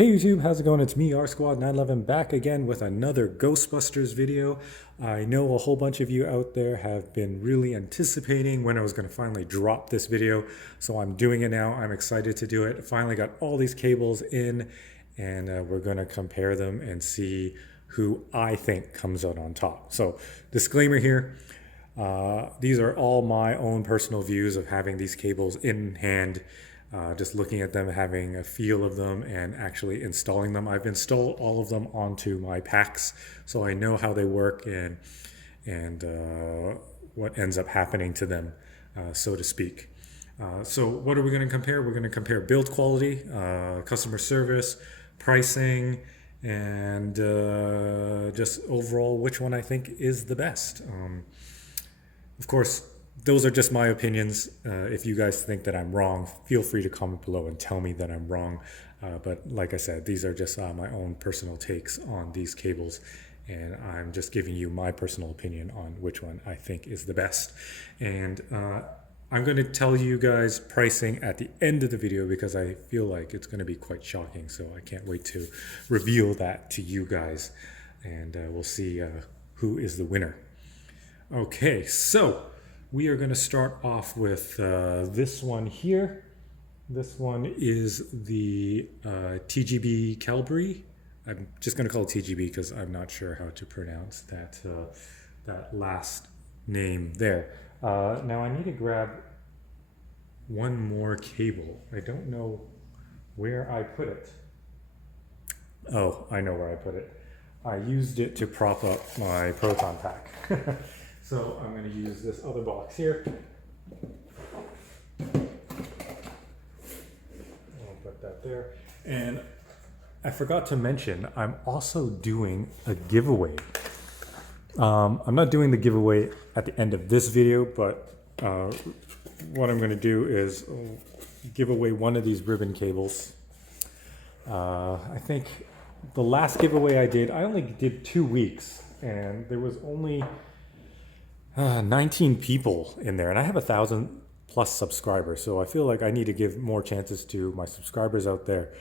Hey YouTube, how's it going? It's me, R Squad 911, back again with another Ghostbusters video. I know a whole bunch of you out there have been really anticipating when I was going to finally drop this video, so I'm doing it now. I'm excited to do it. Finally got all these cables in, and we're going to compare them and see who I think comes out on top. So, disclaimer here. These are all my own personal views of having these cables in hand, just looking at them, having a feel of them, and actually installing them. I've installed all of them onto my packs, so I know how they work and what ends up happening to them, so to speak. So what are we going to compare? We're going to compare build quality, customer service, pricing, and just overall which one I think is the best. Of course, those are just my opinions. If you guys think that I'm wrong, feel free to comment below and tell me that I'm wrong. But like I said, these are just my own personal takes on these cables, and I'm just giving you my personal opinion on which one I think is the best. And I'm going to tell you guys pricing at the end of the video because I feel like it's going to be quite shocking. So I can't wait to reveal that to you guys, and we'll see who is the winner. Okay, so we are going to start off with this one here. This one is the TGB Calibri. I'm just going to call it TGB because I'm not sure how to pronounce that last name there. Now I need to grab one more cable. I don't know where I put it. Oh, I know where I put it. I used it to prop up my Proton pack. So I'm going to use this other box here. I'll put that there. And I forgot to mention, I'm also doing a giveaway. I'm not doing the giveaway at the end of this video, but what I'm going to do is give away one of these ribbon cables. I think the last giveaway I only did 2 weeks, and there was only 19 people in there, and I have 1,000+ subscribers, so I feel like I need to give more chances to my subscribers out there.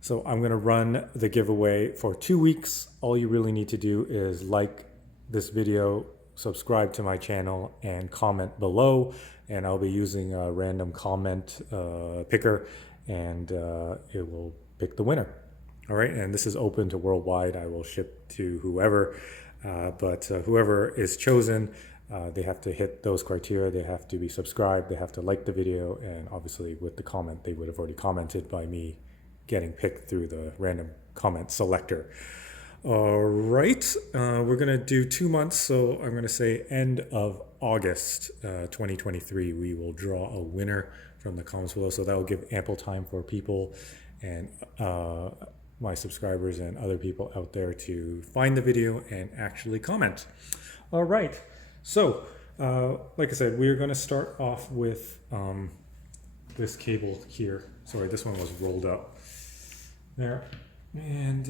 So I'm going to run the giveaway for 2 weeks. All you really need to do is like this video, subscribe to my channel, and comment below, and I'll be using a random comment picker, and it will pick the winner. All right, and this is open to worldwide. I will ship to whoever, but whoever is chosen, they have to hit those criteria. They have to be subscribed, they have to like the video, and obviously with the comment, they would have already commented by me getting picked through the random comment selector. All right, we're gonna do 2 months, so I'm gonna say end of August 2023, we will draw a winner from the comments below, so that will give ample time for people and my subscribers and other people out there to find the video and actually comment. All right. So, like I said, we're going to start off with this cable here. Sorry, this one was rolled up there. And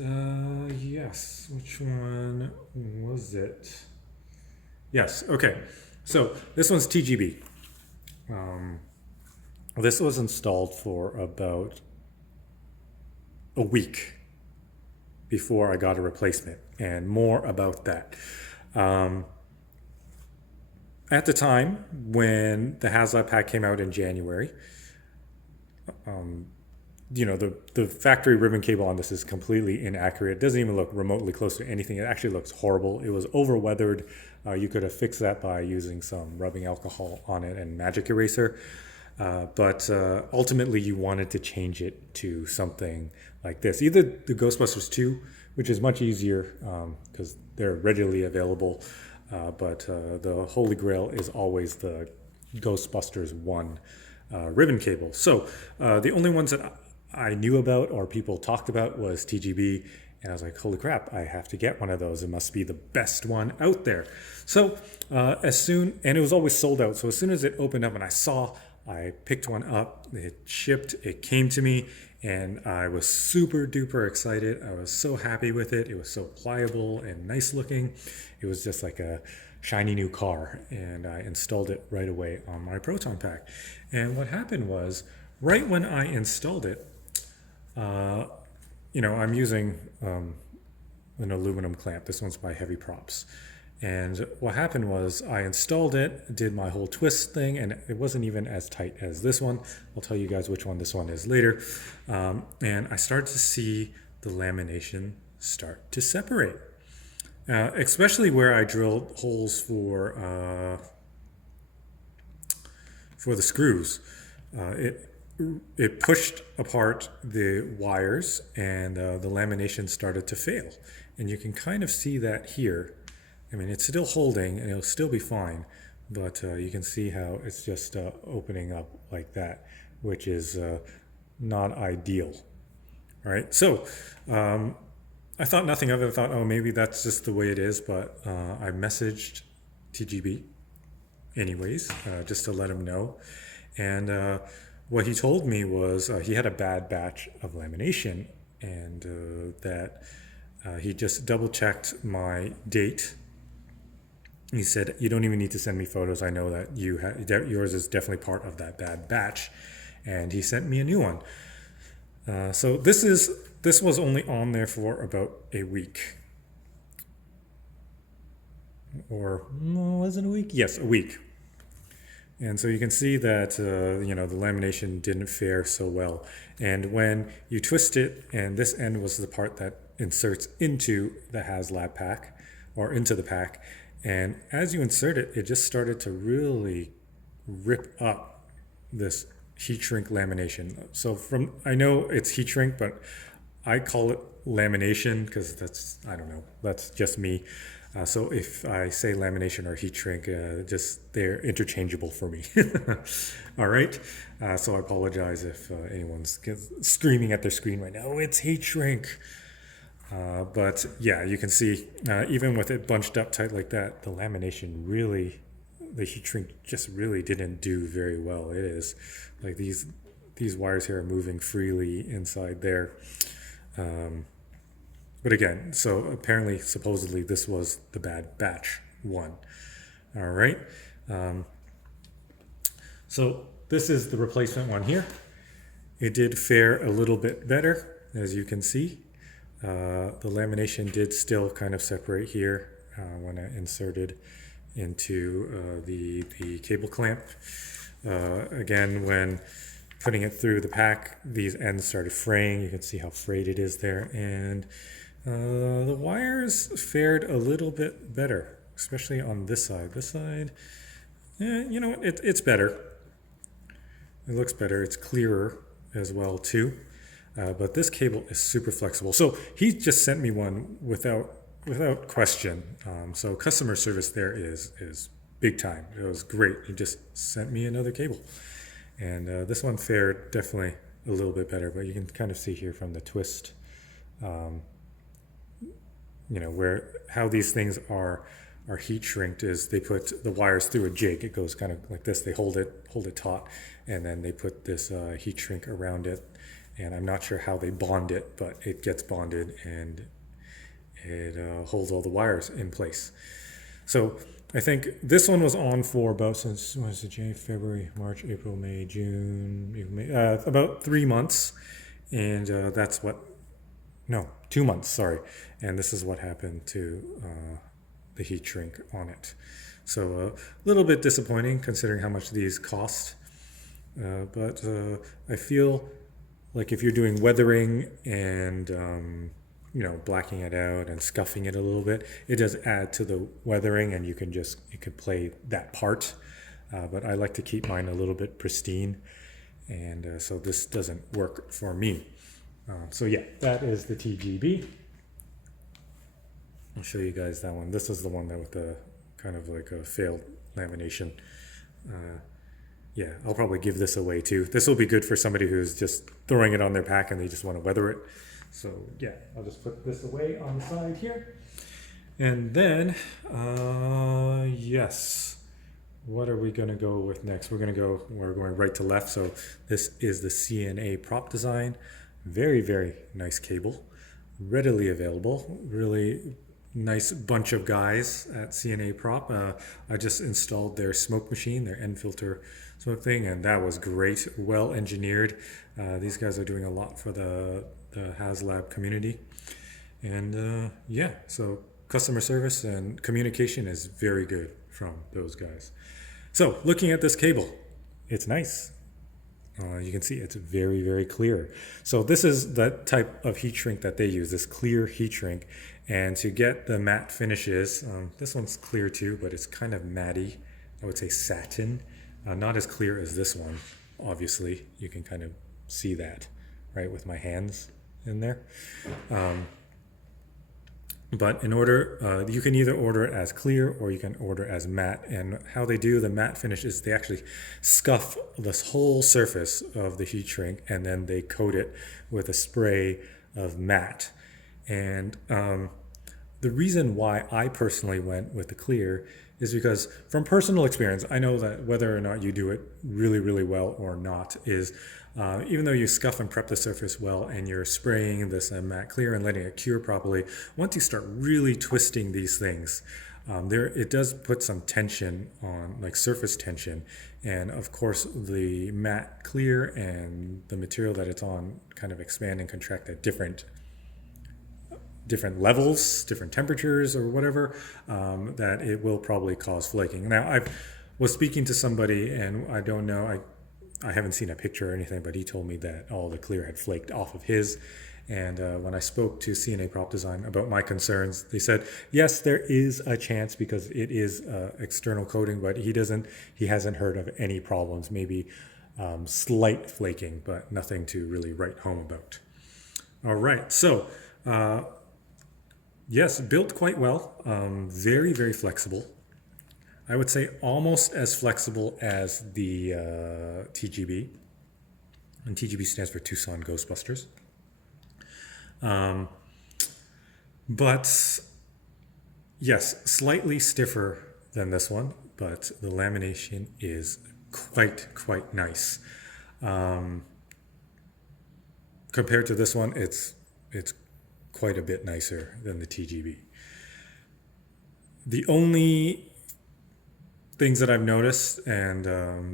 yes, which one was it? Yes, okay. So this one's TGB. This was installed for about a week before I got a replacement, and more about that. At the time when the HASLAB pack came out in January, you know, the factory ribbon cable on this is completely inaccurate. It doesn't even look remotely close to anything. It actually looks horrible. It was over weathered. You could have fixed that by using some rubbing alcohol on it and magic eraser. But ultimately you wanted to change it to something like this. Either the Ghostbusters 2, which is much easier because they're readily available, but the holy grail is always the Ghostbusters 1 ribbon cable. So the only ones that I knew about or people talked about was TGB, and I was like, holy crap, I have to get one of those. It must be the best one out there. So and it was always sold out. So as soon as it opened up and I picked one up, it shipped, it came to me, and I was super duper excited. I was so happy with it. It was so pliable and nice looking. It was just like a shiny new car, and I installed it right away on my Proton pack. And what happened was, right when I installed it, I'm using an aluminum clamp. This one's by Heavy Props. And what happened was I installed it, did my whole twist thing, and it wasn't even as tight as this one. I'll tell you guys which one this one is later. And I started to see the lamination start to separate, especially where I drilled holes for the screws. It pushed apart the wires, and the lamination started to fail. And you can kind of see that here. I mean, it's still holding and it'll still be fine, but you can see how it's just opening up like that, which is not ideal. All right, so I thought nothing of it. I thought, oh, maybe that's just the way it is, but I messaged TGB anyways, just to let him know. And what he told me was he had a bad batch of lamination, and that he just double checked my date. He said, you don't even need to send me photos. I know that yours is definitely part of that bad batch. And he sent me a new one. So this was only on there for about a week. Or was it a week? Yes, a week. And so you can see that the lamination didn't fare so well. And when you twist it, and this end was the part that inserts into the HASLAB pack, or into the pack, and as you insert it, it just started to really rip up this heat shrink lamination. So I know it's heat shrink, but I call it lamination because I don't know, that's just me. So if I say lamination or heat shrink, they're interchangeable for me. All right. So I apologize if anyone's screaming at their screen right now, oh, it's heat shrink. But yeah, you can see even with it bunched up tight like that, the lamination the heat shrink just really didn't do very well. It is like these wires here are moving freely inside there. But again, so apparently, supposedly, this was the bad batch one. All right. So this is the replacement one here. It did fare a little bit better, as you can see. The lamination did still kind of separate here when I inserted into the cable clamp. Again, when putting it through the pack, these ends started fraying. You can see how frayed it is there. And the wires fared a little bit better, especially on this side. This side, it's better. It looks better. It's clearer as well, too. But this cable is super flexible. So he just sent me one without question. So customer service there is big time. It was great. He just sent me another cable. And this one fared definitely a little bit better, but you can kind of see here from the twist, how these things are heat shrinked is they put the wires through a jig. It goes kind of like this. They hold it taut, and then they put this heat shrink around it. And I'm not sure how they bond it, but it gets bonded and it holds all the wires in place. So I think this one was on for about January, February, March, April, May, June, about 3 months. And 2 months, sorry. And this is what happened to the heat shrink on it. So a little bit disappointing considering how much these cost. But I feel like if you're doing weathering and blacking it out and scuffing it a little bit, it does add to the weathering, and you can play that part. But I like to keep mine a little bit pristine, and so this doesn't work for me. So yeah, that is the TGB. I'll show you guys that one. This is the one that with the kind of like a failed lamination. Yeah, I'll probably give this away too. This will be good for somebody who's just throwing it on their pack and they just want to weather it. So yeah, I'll just put this away on the side here. And then, yes, what are we going to go with next? We're going right to left. So this is the C&A Prop design. Very, very nice cable, readily available, really nice bunch of guys at C&A Prop. I just installed their smoke machine, their end filter smoke thing, and that was great, well engineered. These guys are doing a lot for the the HASLAB community. And yeah, so customer service and communication is very good from those guys. So looking at this cable, it's nice. You can see it's very, very clear. So this is the type of heat shrink that they use, this clear heat shrink. And to get the matte finishes, this one's clear too, but it's kind of matty. I would say satin. Not as clear as this one, obviously. You can kind of see that, right, with my hands in there. But in order, you can either order it as clear or you can order as matte. And how they do the matte finish is they actually scuff this whole surface of the heat shrink and then they coat it with a spray of matte. And the reason why I personally went with the clear is because from personal experience, I know that whether or not you do it really, really well or not is even though you scuff and prep the surface well and you're spraying this matte clear and letting it cure properly, once you start really twisting these things, it does put some tension on, like surface tension. And of course, the matte clear and the material that it's on kind of expand and contract at different levels, different temperatures or whatever, that it will probably cause flaking. Now, I was speaking to somebody and I don't know, I haven't seen a picture or anything, but he told me that all the clear had flaked off of his. And when I spoke to C&A Prop Design about my concerns, they said, yes, there is a chance because it is external coating, but he hasn't heard of any problems, maybe slight flaking, but nothing to really write home about. All right, so yes, built quite well, very, very flexible. I would say almost as flexible as the TGB. And TGB stands for Tucson Ghostbusters. But yes, slightly stiffer than this one, but the lamination is quite nice. Compared to this one, it's quite a bit nicer than the TGB. The only things that I've noticed and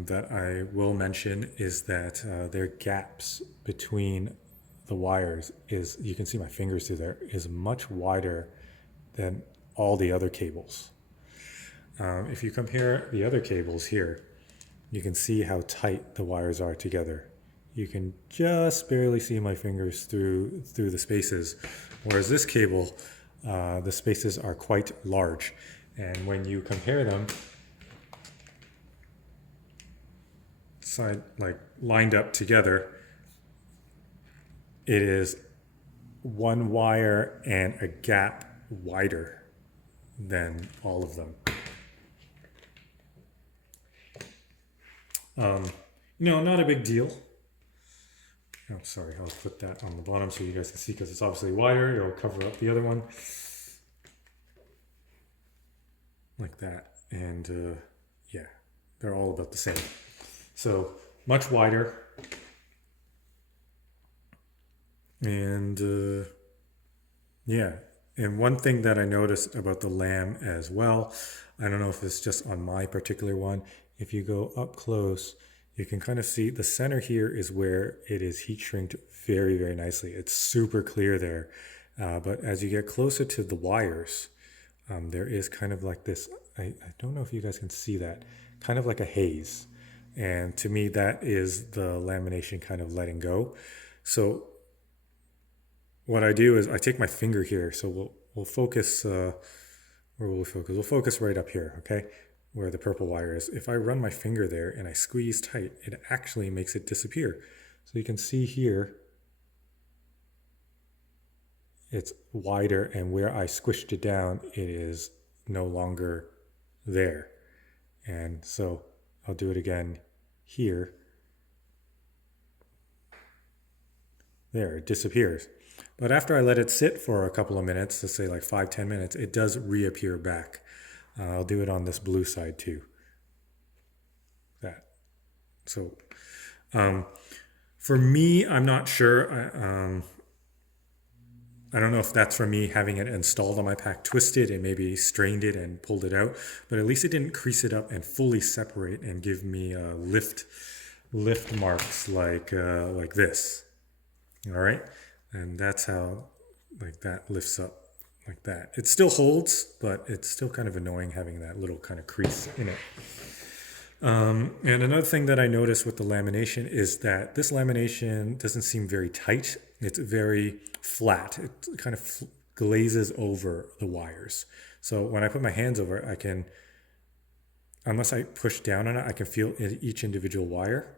that I will mention is that there are gaps between the wires is, you can see my fingers through there, is much wider than all the other cables. If you compare the other cables here, you can see how tight the wires are together. You can just barely see my fingers through the spaces, whereas this cable, the spaces are quite large. And when you compare them, lined up together, it is one wire and a gap wider than all of them. Not a big deal. Oh, sorry, I'll put that on the bottom so you guys can see because it's obviously wider. It'll cover up the other one. Like that. And yeah, they're all about the same. So much wider. And yeah, and one thing that I noticed about the lamb as well, I don't know if it's just on my particular one, if you go up close, you can kind of see the center here is where it is heat shrinked very, very nicely. It's super clear there. But as you get closer to the wires, there is kind of like this, I don't know if you guys can see that, kind of like a haze. And to me, that is the lamination kind of letting go. So what I do is I take my finger here. So we'll focus, where will we focus? We'll focus right up here, okay? Where the purple wire is. If I run my finger there and I squeeze tight, it actually makes it disappear. So you can see here, it's wider, and where I squished it down, it is no longer there. And so I'll do it again here. There, it disappears. But after I let it sit for a couple of minutes, let's say like 5-10 minutes, it does reappear back. I'll do it on this blue side too. That. So for me, I'm not sure. I don't know if that's from me having it installed on my pack, twisted and maybe strained it and pulled it out, but at least it didn't crease it up and fully separate and give me lift marks like this. All right. And that's how like that lifts up like that. It still holds, but it's still kind of annoying having that little kind of crease in it. And another thing that I noticed with the lamination is that this lamination doesn't seem very tight. It's very flat. It kind of glazes over the wires. So when I put my hands over it, I can, unless I push down on it, I can feel each individual wire.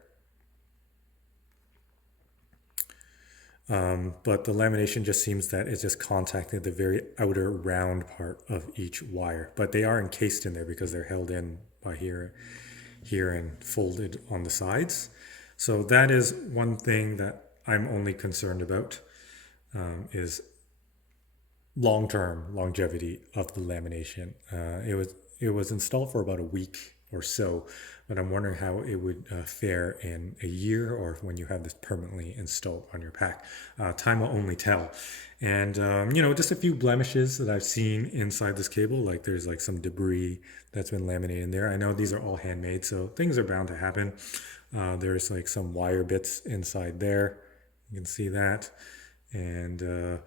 But the lamination just seems that it's just contacting the very outer round part of each wire. But they are encased in there because they're held in by here and folded on the sides. So that is one thing that I'm only concerned about, is long-term longevity of the lamination. It was installed for about a week or so, but I'm wondering how it would fare in a year or when you have this permanently installed on your pack. Time will only tell. And just a few blemishes that I've seen inside this cable, like there's like some debris that's been laminated in there. I know these are all handmade, so things are bound to happen. There's like some wire bits inside there. You can see that. And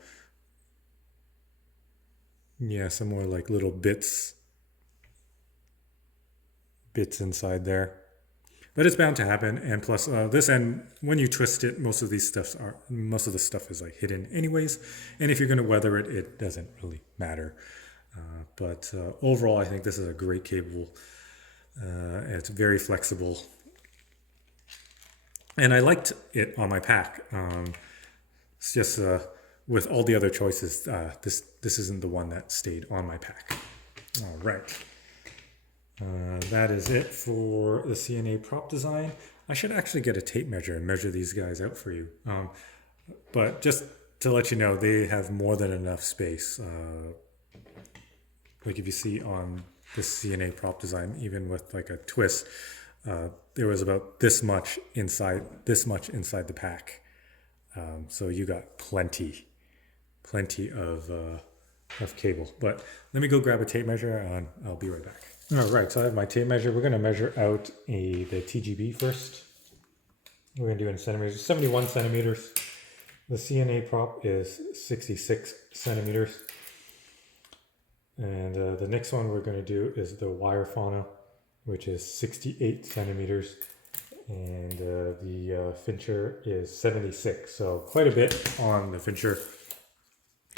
yeah, some more like little bits inside there, but it's bound to happen. And plus this end, when you twist it, most of the stuff is like hidden anyways, and if you're going to weather it, it doesn't really matter. But overall, I think this is a great cable. It's very flexible, and I liked it on my pack. It's just with all the other choices, this isn't the one that stayed on my pack. All right. That is it for the C&A prop design. I should actually get a tape measure and measure these guys out for you. But just to let you know, they have more than enough space. Like if you see on this C&A prop design, even with like a twist, there was about this much inside the pack. So you got plenty of cable. But let me go grab a tape measure and I'll be right back. All right, so I have my tape measure. We're going to measure out the TGB first. We're going to do it in centimeters, 71 centimeters. The C&A prop is 66 centimeters. And the next one we're going to do is the wire fauna, which is 68 centimeters. And the Fincher is 76. So quite a bit on the Fincher.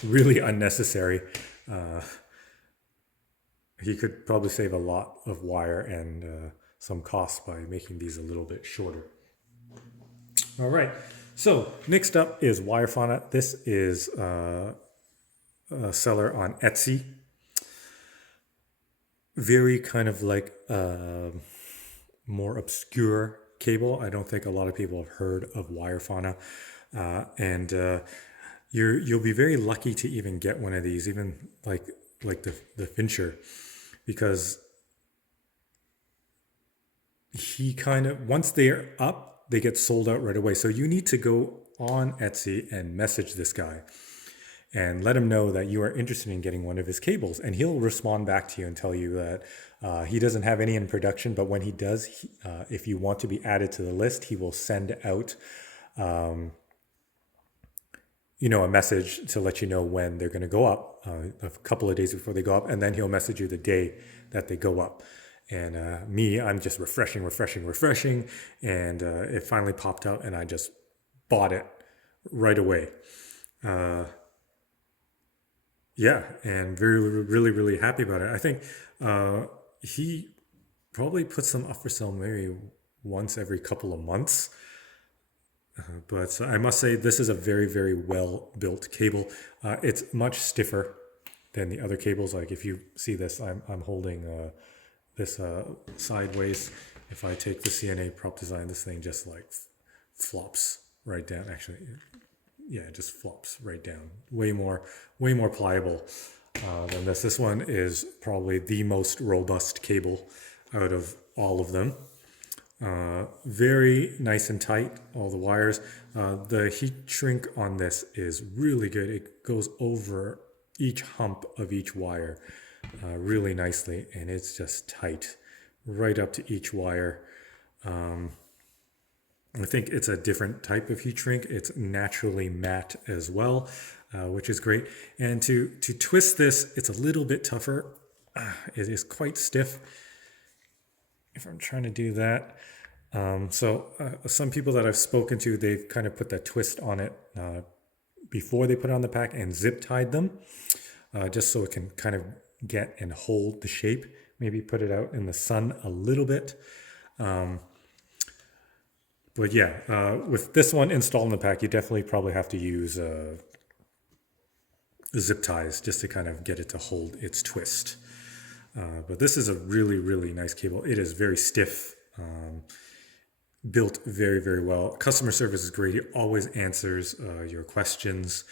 Really unnecessary. He could probably save a lot of wire and some costs by making these a little bit shorter. All right, so next up is wire fauna. This is a seller on Etsy. Very kind of like more obscure cable. I don't think a lot of people have heard of wire fauna, and you'll be very lucky to even get one of these, even like the Fincher, because he kind of, once they're up, they get sold out right away. So you need to go on Etsy and message this guy and let him know that you are interested in getting one of his cables, and he'll respond back to you and tell you that he doesn't have any in production, but when he does, if you want to be added to the list, he will send out a message to let you know when they're going to go up, a couple of days before they go up, and then he'll message you the day that they go up. And I'm just refreshing, and it finally popped out, and I just bought it right away. Yeah, and really happy about it. I think he probably puts them up for sale maybe once every couple of months. But I must say, this is a very well built cable. It's much stiffer than the other cables. Like if you see this, I'm holding this sideways. If I take the C&A prop design, this thing just like flops right down. Actually, yeah, it just flops right down. Way more pliable than this. This one is probably the most robust cable out of all of them. Very nice and tight, all the wires. The heat shrink on this is really good. It goes over each hump of each wire really nicely, and it's just tight right up to each wire. I think it's a different type of heat shrink. It's naturally matte as well, which is great. And to twist this, it's a little bit tougher. It is quite stiff if I'm trying to do that. Some people that I've spoken to, they've kind of put that twist on it before they put it on the pack and zip tied them, just so it can kind of get and hold the shape. Maybe put it out in the sun a little bit. But yeah, with this one installed in the pack, you definitely probably have to use zip ties just to kind of get it to hold its twist. But this is a really, really nice cable. It is very stiff, built very, very well. Customer service is great. He always answers your questions.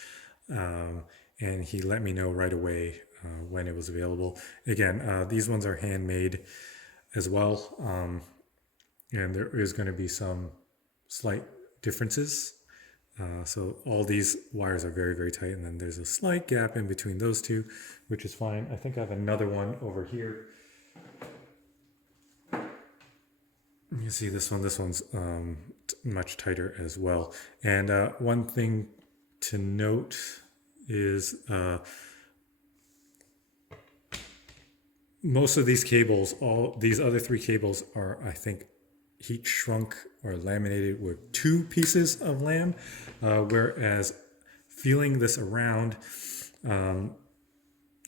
And he let me know right away when it was available. Again, these ones are handmade as well. And there is going to be some slight differences. So all these wires are very, very tight, and then there's a slight gap in between those two, which is fine. I think I have another one over here. You see this one. This one's much tighter as well. And one thing to note is most of these cables, all these other three cables are, I think, heat shrunk or laminated with 2 pieces of lam, whereas feeling this around, the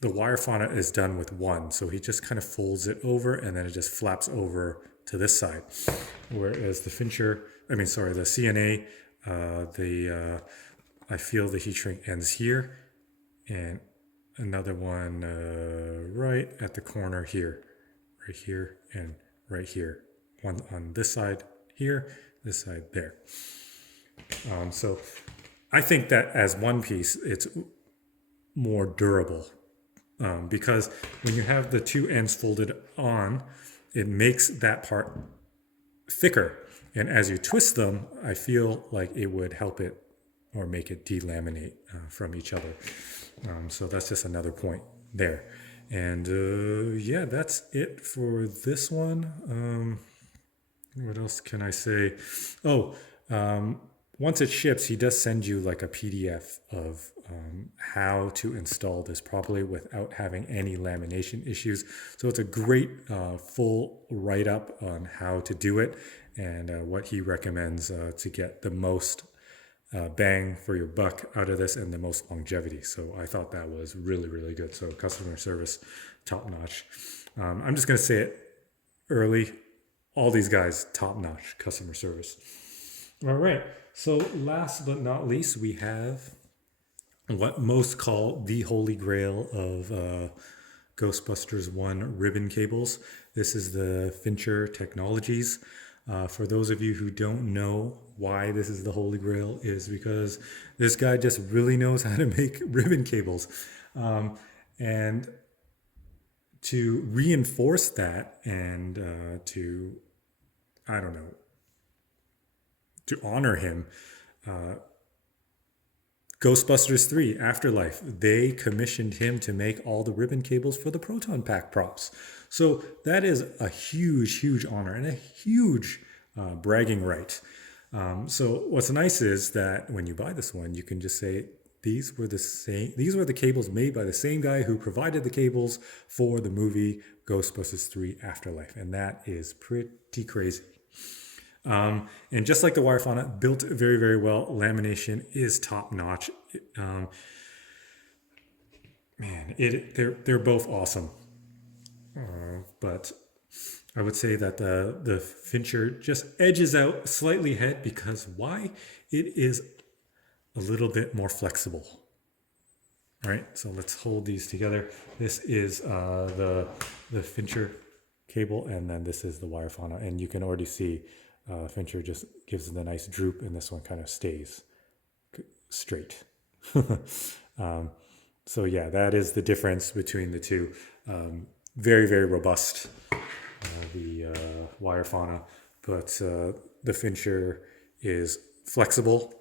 wire fauna is done with 1. So he just kind of folds it over and then it just flaps over to this side. Whereas the the C&A, I feel the heat shrink ends here and another one right at the corner here, right here and right here. One on this side here, this side there. So I think that as one piece, it's more durable because when you have the 2 ends folded on, it makes that part thicker. And as you twist them, I feel like it would help it or make it delaminate from each other. So that's just another point there. And yeah, that's it for this one. What else can I say? Once it ships, he does send you like a PDF of how to install this properly without having any lamination issues. So it's a great full write-up on how to do it and what he recommends to get the most bang for your buck out of this and the most longevity. So I thought that was really, really good. So customer service, top notch. I'm just going to say it early. All these guys, top-notch customer service. All right. So last but not least, we have what most call the holy grail of Ghostbusters 1 ribbon cables. This is the Fincher Technologies. For those of you who don't know why this is the holy grail, is because this guy just really knows how to make ribbon cables. And to reinforce that and to honor him, Ghostbusters 3 Afterlife, they commissioned him to make all the ribbon cables for the Proton pack props. So that is a huge, huge honor and a huge bragging right. So what's nice is that when you buy this one, you can just say, these were the cables made by the same guy who provided the cables for the movie Ghostbusters 3 Afterlife. And that is pretty crazy. And just like the wire fauna, built very, very well. Lamination is top notch. They're both awesome. But I would say that the Fincher just edges out slightly ahead because why? It is a little bit more flexible. All right, so let's hold these together. This is the Fincher cable, and then this is the wire fauna, and you can already see Fincher just gives it a nice droop, and this one kind of stays straight. So yeah, that is the difference between the two. Very, very robust, the wire fauna, but the Fincher is flexible.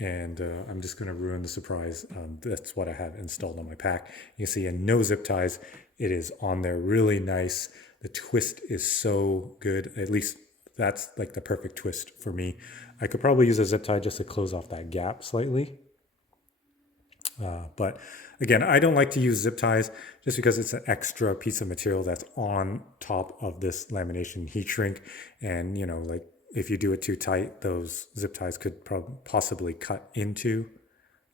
And I'm just going to ruin the surprise. That's what I have installed on my pack. You can see in no zip ties. It is on there really nice. The twist is so good, at least that's like the perfect twist for me. I could probably use a zip tie just to close off that gap slightly. But again, I don't like to use zip ties just because it's an extra piece of material that's on top of this lamination heat shrink. And, like if you do it too tight, those zip ties could possibly cut into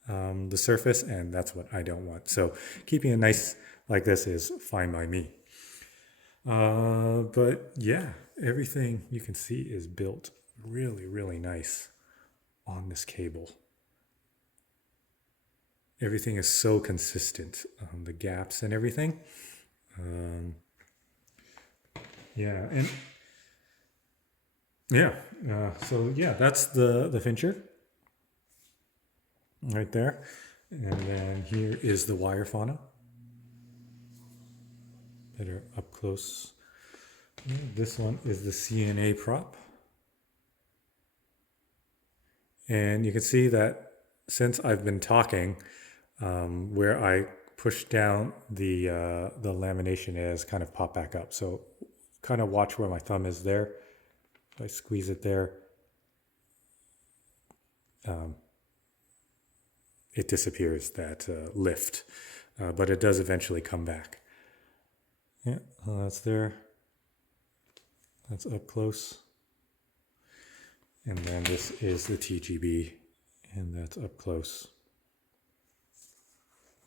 the surface, and that's what I don't want. So keeping it nice like this is fine by me. But yeah, everything you can see is built really, really nice on this cable. Everything is so consistent, the gaps and everything. Yeah, and yeah, so yeah, that's the Fincher right there. And then here is the wire fauna. Better up close. This one is the C&A Prop. And you can see that since I've been talking, where I push down the lamination has kind of popped back up. So kind of watch where my thumb is there. If I squeeze it there, it disappears, that lift, but it does eventually come back. Yeah, that's there. That's up close. And then this is the TGB, and that's up close.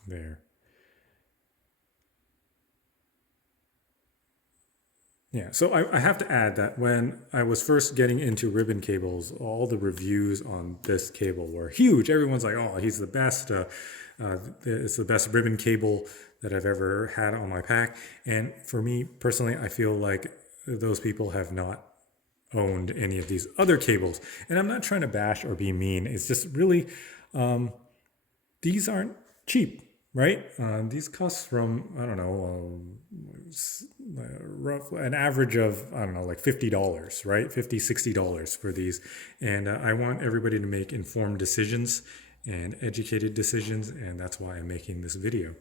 There. Yeah, so I have to add that when I was first getting into ribbon cables, all the reviews on this cable were huge. Everyone's like, oh, he's the best. It's the best ribbon cable that I've ever had on my pack. And for me personally, I feel like those people have not owned any of these other cables. And I'm not trying to bash or be mean. It's just really, these aren't cheap. Right? These cost from, I don't know, roughly an average of, I don't know, like $50, right? $50, $60 for these. And I want everybody to make informed decisions and educated decisions. And that's why I'm making this video.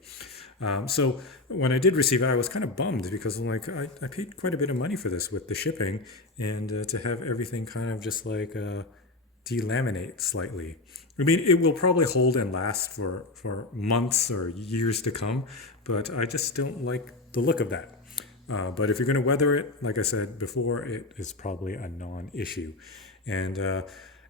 So when I did receive it, I was kind of bummed because I'm like, I paid quite a bit of money for this with the shipping, and to have everything kind of just like delaminate slightly. I mean, it will probably hold and last for months or years to come, but I just don't like the look of that. But if you're going to weather it, like I said before, it is probably a non-issue. And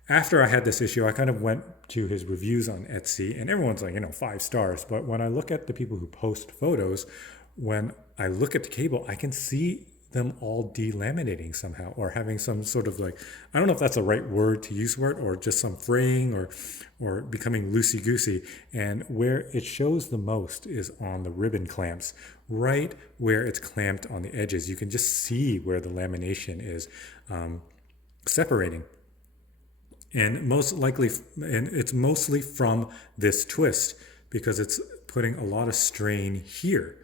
after I had this issue, I kind of went to his reviews on Etsy, and everyone's like, 5 stars. But when I look at the people who post photos, when I look at the cable, I can see them all delaminating somehow, or having some sort of like, I don't know if that's the right word to use for it, or just some fraying or becoming loosey-goosey. And where it shows the most is on the ribbon clamps, right where it's clamped on the edges. You can just see where the lamination is separating. And it's mostly from this twist, because it's putting a lot of strain here.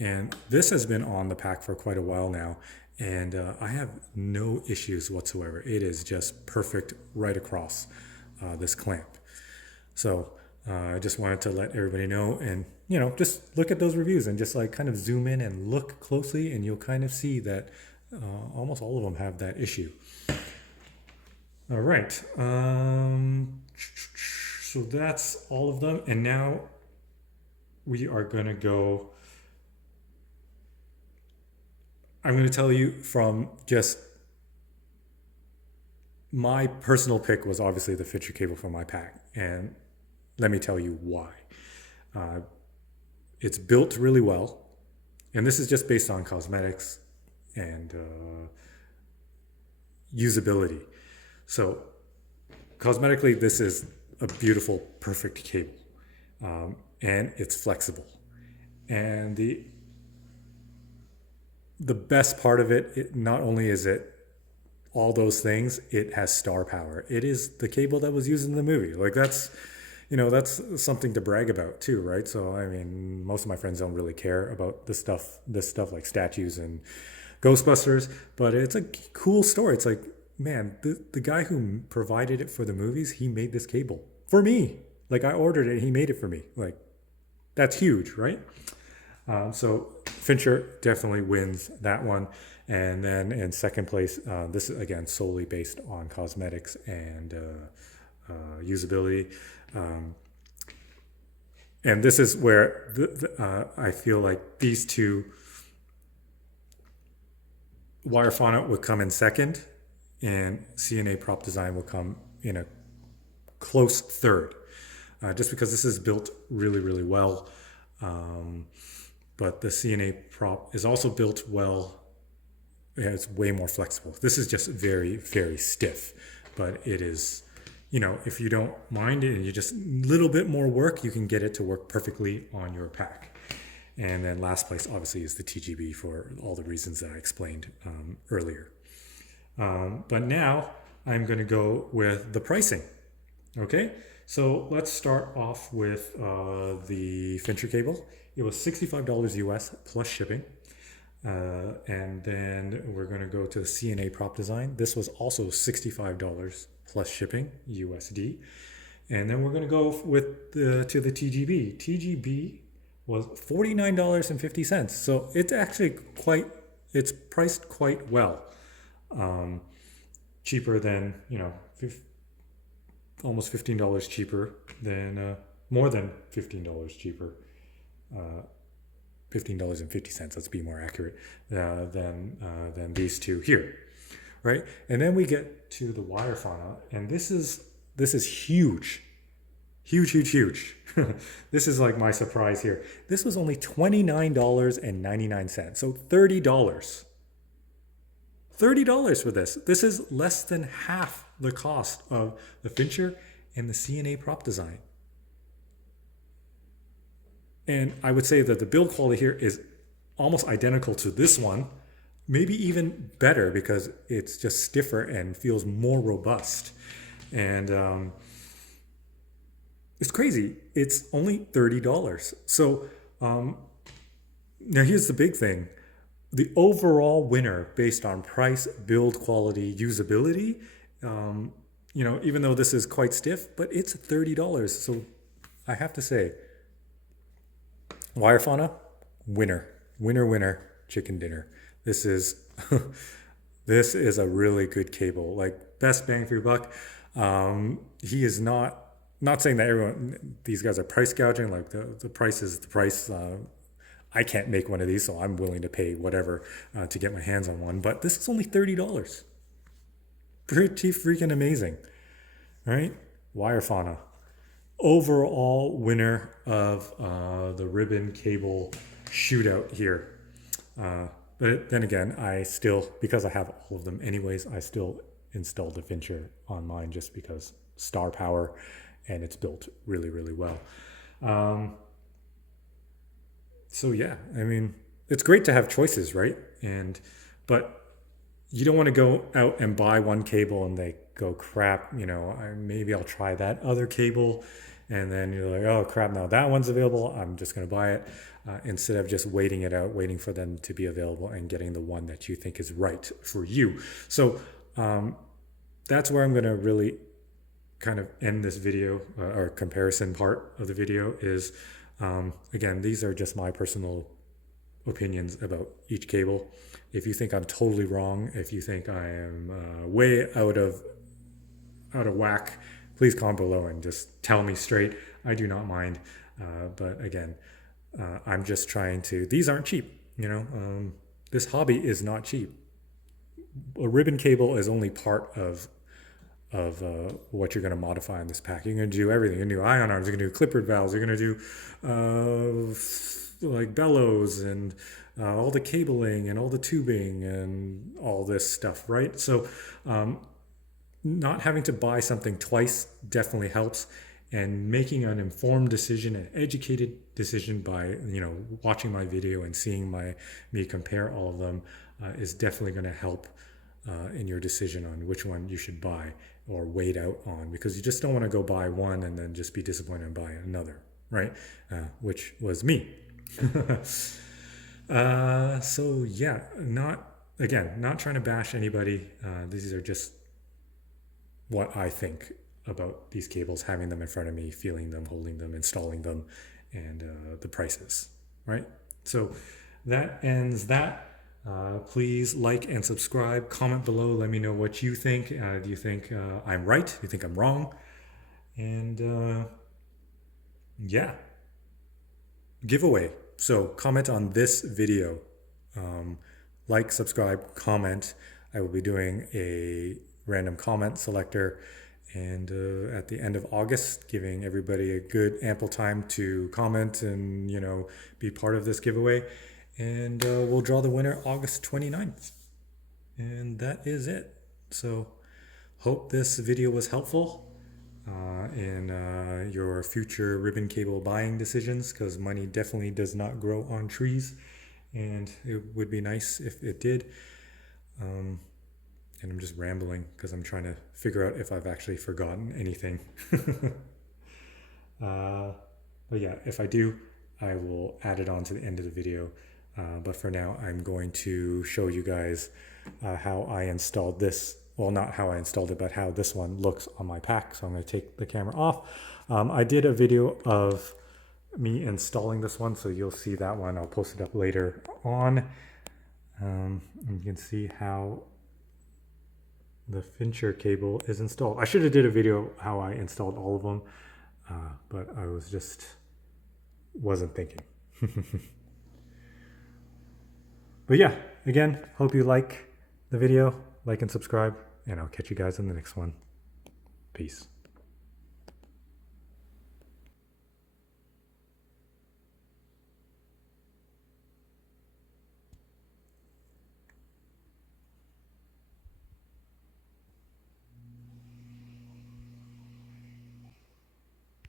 And this has been on the pack for quite a while now, and I have no issues whatsoever. It is just perfect right across this clamp. So I just wanted to let everybody know, and just look at those reviews and just like kind of zoom in and look closely, and you'll kind of see that almost all of them have that issue. All right, so that's all of them, and now we are going to go. I'm going to tell you from just my personal pick was obviously the Fincher cable for my pack. And let me tell you why. It's built really well. And this is just based on cosmetics and usability. So cosmetically, this is a beautiful, perfect cable. And it's flexible. And the best part of it, not only is it all those things, it has star power. It is the cable that was used in the movie. Like that's something to brag about too, right? So, I mean, most of my friends don't really care about this stuff like statues and Ghostbusters, but it's a cool story. It's like, man, the guy who provided it for the movies, he made this cable for me. Like I ordered it, he made it for me. Like that's huge, right? So Fincher definitely wins that one. And then in second place, this is again solely based on cosmetics and usability. Um, and this is where I feel like these two, Wire Fauna would come in second, and C&A Prop Design will come in a close third, just because this is built really, really well. Um, but the C&A Prop is also built well. Yeah, it's way more flexible. This is just very, very stiff, but it is, if you don't mind it and you just a little bit more work, you can get it to work perfectly on your pack. And then last place, obviously, is the TGB for all the reasons that I explained earlier. But now I'm going to go with the pricing. Okay, so let's start off with the Fincher cable. It was $65 US plus shipping. And then we're going to go to the C&A Prop Design. This was also $65 plus shipping USD. And then we're going to go with to the TGB. TGB was $49.50. So it's actually it's priced quite well. Cheaper than, almost $15 cheaper than, more than $15 cheaper. $15.50, let's be more accurate, than these two here, right? And then we get to the Wire Fauna, and this is huge. Huge. This is like my surprise here. This was only $29.99, so $30. $30 for this. This is less than half the cost of the Fincher and the C&A Prop Design. And I would say that the build quality here is almost identical to this one, maybe even better because it's just stiffer and feels more robust. And it's crazy. It's only $30. So now here's the big thing. The overall winner based on price, build quality, usability, even though this is quite stiff, but it's $30. So I have to say, Wire Fauna, winner, chicken dinner. This is this is a really good cable, like best bang for your buck. He is not saying that these guys are price gouging. Like the price is the price. I can't make one of these, so I'm willing to pay whatever to get my hands on one. But this is only $30. Pretty freaking amazing, right? Wire Fauna. Overall winner of the ribbon cable shootout here. But then again, because I have all of them anyways, I still installed the Fincher on mine just because star power, and it's built really, really well. So yeah, I mean, it's great to have choices, right? But you don't want to go out and buy one cable and they go crap, maybe I'll try that other cable. And then you're like, oh crap, now that one's available, I'm just going to buy it, instead of just waiting it out, waiting for them to be available and getting the one that you think is right for you. So that's where I'm going to really kind of end this video, or comparison part of the video is, again, these are just my personal opinions about each cable. If you think I'm totally wrong, if you think I am way out of whack, please comment below and just tell me straight. I do not mind. But again, I'm just trying to, these aren't cheap, this hobby is not cheap. A ribbon cable is only part of what you're going to modify in this pack. You're going to do everything. You're going to do ion arms, you're going to do clippered valves, you're going to do like bellows and all the cabling and all the tubing and all this stuff, right? So not having to buy something twice definitely helps, and making an informed decision, an educated decision by watching my video and seeing me compare all of them is definitely going to help in your decision on which one you should buy or wait out on, because you just don't want to go buy one and then just be disappointed and buy another, right? Which was me. So yeah, not trying to bash anybody. These are just what I think about these cables, having them in front of me, feeling them, holding them, installing them, and the prices, right? So that ends that. Please like and subscribe. Comment below. Let me know what you think. Do you think I'm right? Do you think I'm wrong? And yeah, giveaway. So comment on this video. Like, subscribe, comment. I will be doing a random comment selector, and at the end of August, giving everybody a good ample time to comment and be part of this giveaway. And we'll draw the winner August 29th. And that is it. So hope this video was helpful in your future ribbon cable buying decisions, because money definitely does not grow on trees, and it would be nice if it did. And I'm just rambling because I'm trying to figure out if I've actually forgotten anything. But yeah, if I do, I will add it on to the end of the video. But for now, I'm going to show you guys how I installed this. Well, not how I installed it, but how this one looks on my pack. So I'm going to take the camera off. I did a video of me installing this one, so you'll see that one. I'll post it up later on. And you can see how the Fincher cable is installed. I should have did a video how I installed all of them, but I wasn't thinking. But yeah, again, hope you like the video, like and subscribe, and I'll catch you guys in the next one. Peace.